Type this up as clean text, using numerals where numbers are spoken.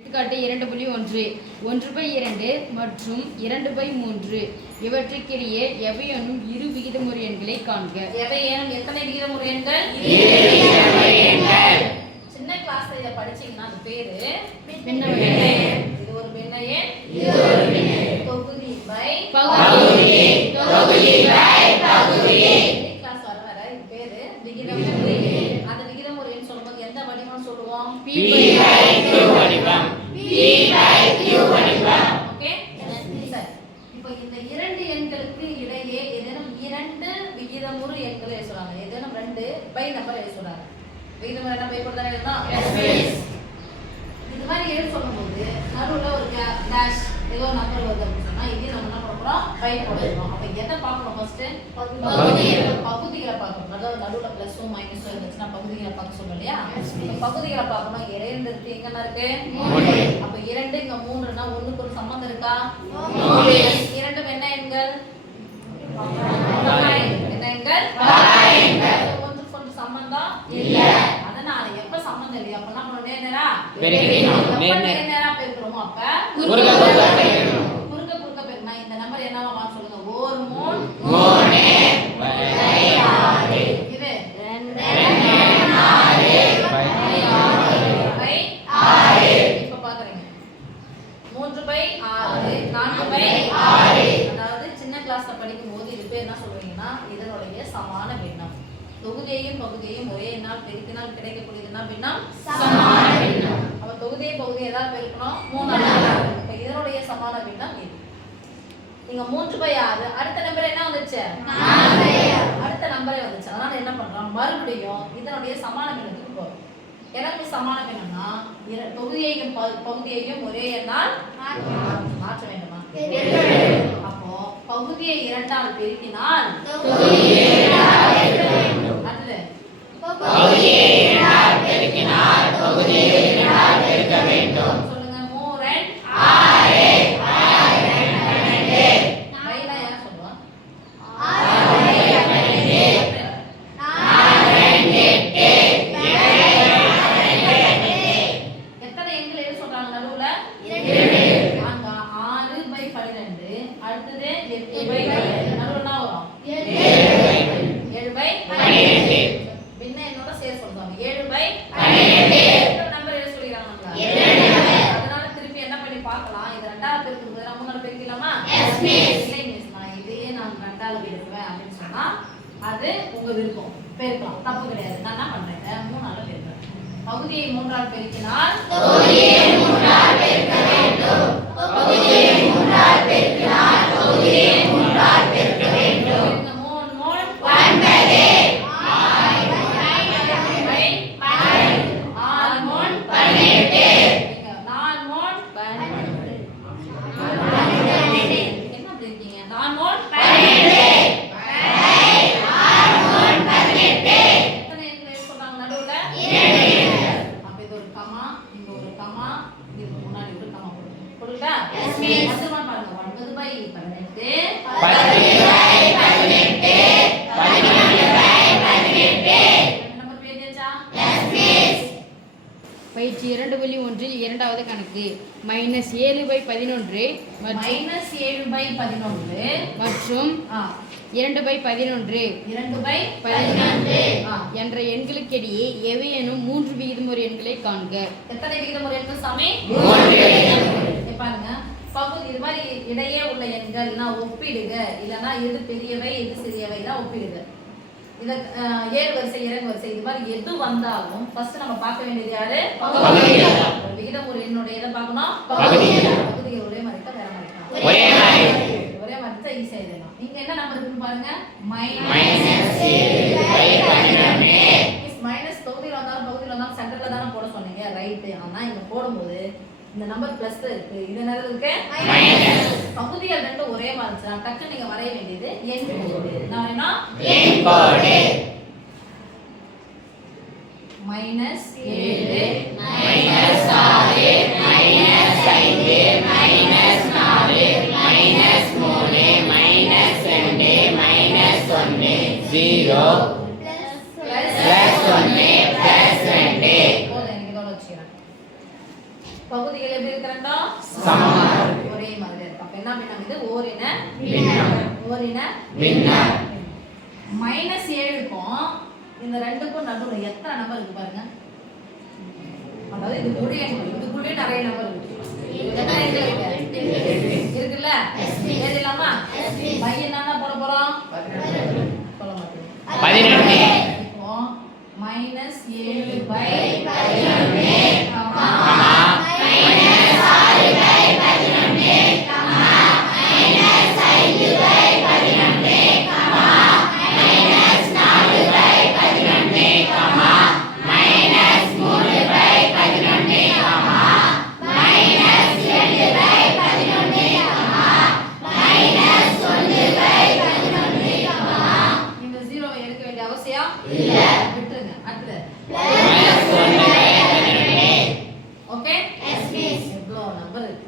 எடுத்துக்காட்டு 2.1 1/2 மற்றும் 2/3 இவற்றுக்கிடையே எவையேனும் இரு விகிதமுறு எண்களை காண்க. எவையேனும் எத்தனை விகிதமுறு எண்கள்? சின்ன கிளாஸ்ல இத படிச்சீங்கன்னா அது பேரு பின்னவெண். இது ஒரு பின்னவெண், இது ஒரு பின்னவெண். தொகுதி பை பகுதி, தொகுதி பை பகுதி. கிளாஸ் வர இது பேரு விகிதமுறு எண். அந்த விகிதமுறு எண் சொல்லும்போது எந்த வடிவம் சொல்லுவோம்? P/Q வடிவம். P/Q வடிவம். ஓகே, சரி. இப்போ இந்த இரண்டு எண்களுக்கு இடையே ஏதேனும் இரண்டு விகிதமுறு எண்களை சொல்றாங்க. ஏதேனும் ரெண்டு பை நம்பர் சொல்றாங்க. விகிதமுறு என்ன பை போடுறதா எழுதணும்? Yes miss. இது மாதிரி எழுத சொல்லும்போது நடுவுல ஒரு டேஷ் ஏதோ நம்பர் வருது அப்படினா இது நம்ம என்ன பண்றோம்? பை போடுறோம். அப்ப எதை பார்க்கணும்? ஃபர்ஸ்ட் பகுதிகளை பார்க்கணும். அதாவது நடுவுல பிளஸோ மைனஸோ இருந்துச்சுன்னா பகுதிகளை பார்க்க சொல்றோம் இல்லையா? பகுதிகளை பார்க்கணும். இரண்டு இருக்கு, எங்கனா இருக்கு? 3. அப்ப 2 இங்க 3னா ஒண்ணுக்கு ஒரு சம்பந்தம் இருக்கா? 3. இரண்டும் என்ன எண்கள்? என்ன எண்கள்? ஒன்றுக்கு ஒன்று சம்பந்தம் இல்ல. அதனால எப்ப சம்பந்தம் இல்லையா அப்ப என்ன பண்ணணும்? நேரா நேரா பெருக்குறோமோ அப்ப குறுக்க குறுக்க பெருக்கினா இந்த நம்பர் என்னவா மாறும் சொல்லுங்க? 1 3 6 இது 2 4 இப்ப பாக்குறீங்க 3/6 4/6. அதாவது சின்ன கிளாஸ்ல படிக்கும்போது இது பேர் என்ன சொல்றீங்கன்னா இதனுடைய சமான பின்னம். தொகுதியையும் பகுதியையும் ஒரே எண்ணால் பெருக்கினால் கிடைக்கக்கூடியது என்ன பின்னம்? சமான பின்னம். அப்ப தொகுதியை பகுதியை ஏதாவது பெருக்கணும் 3. அப்ப இதனுடைய சமான பின்னம் இது. நீங்க 3/6 அடுத்த நம்பர் என்ன வந்துச்சு? 4/6 அடுத்த நம்பரே வந்துச்சு. அதனால என்ன பண்றோம்? மறுபடியும் இதனுடைய சமான பின்னத்துக்கு போறோம். எனக்கு சமான பின்னம்னா தொகுதியையும் பகுதியையும் ஒரே எண்ணால் மாற்ற வேண்டுமா? அப்போ பகுதியை 2 ஆல் பெருக்கினால் தொகுதியை 2 ஆல் பெருக்க வேண்டும். அடுத்து பகுதியை 2 ஆல் பெருக்கினால் தொகுதியை 2 ஆல் பெருக்க வேண்டும். சொல்லுங்க 3 6 அது உங்க விருப்பம். பெருக்கலாம், தப்பு கிடையாது. நான் என்ன பண்றேன்? 3 ஆல் பெருக்கிறேன். பகுதியை 3 ஆல் பெருக்கினால் தொகுதியை 3 ஆல் பெருக்க வேண்டும். பகுதியை 3 ஆல் பெருக்கினால் தொகுதியை 3 ஆல் பெருக்க வேண்டும். 3 3 9 6 என்ன அப்படி இருக்கீங்க? 4 பயிற்சி 2.1 இரண்டாவது கணக்கு -7/11 மற்றும் 2/11 என்ற எண்களுக்கிடையே எவையேனும் 3 விகிதமுறு எண்களை காண்க. எத்தனை விகிதமுறு எண்கள் சாமி? பாருங்க, பகுதி இது மாதிரி இடையே உள்ள எண்கள்னா ஒப்பிடுக. இல்லைன்னா எது பெரியவை எது சிறியவை தான் ஒப்பிடுக. இத 7 வரிசை இறங்கு வரிசை இது மாதிரி எது வந்தாலும் ஃபர்ஸ்ட் நம்ம பார்க்க வேண்டியது யாரு? விகிதமுறு எண்ணுடைய எதை பார்க்கணும்? பகுதிகள் ஒரே மாதிரி தான் வேற மாதிரி தான் ஒரே மாதிரி தான் ஈஸியா எழுதலாம். நீங்க என்ன நம்பர் இருக்குன்னு பாருங்க. மைனஸ் தொகுதியில் வந்தாலும் பகுதியில் வந்தாலும் சென்டர்ல தானே போட சொன்னீங்க, ரைட்டு. ஆனா இங்க போடும்போது இந்த நம்பர் பிளஸ் இருக்கு, இது என்ன இருக்கு? பகுதிகள் ரெண்டும் ஒரே மாதிரி இருந்துச்சு. டக்கு நீங்க வரைய வேண்டியது எண் கோடு. என்ன வரையணும்? எண் கோடு. -7 -6 -5 -4 -3 -2 -1 +1 +2 பகுதிகளை எண்கள் எப்படி இருக்கிறோம் சமமா இருக்கு. ஒரே மாதிரி இருக்கு. அப்ப என்ன பண்ணலாம் இது ஓரின -7க்கும் இந்த ரெண்டுக்கும் நடுவுல எத்தனை நம்பர் இருக்கு பாருங்க. அதாவது இது முழு எண்கள், இதுக்குள்ளே நிறைய நம்பர் இருக்கு. எத்தனை எண்கள் இருக்கு இருக்குல்ல? எழுதலாமா? பை என்னன்னா போட போறோம்? சொல்ல மாட்டேன். 12 இப்போ -7/11 கமா இந்த 0 எடுக்க வேண்டிய அவசியம் இல்ல, விட்டுருங்க. அடுத்து ஓகே, எஸ் மிஸ். எவ்வளவு நம்பர் இருக்கு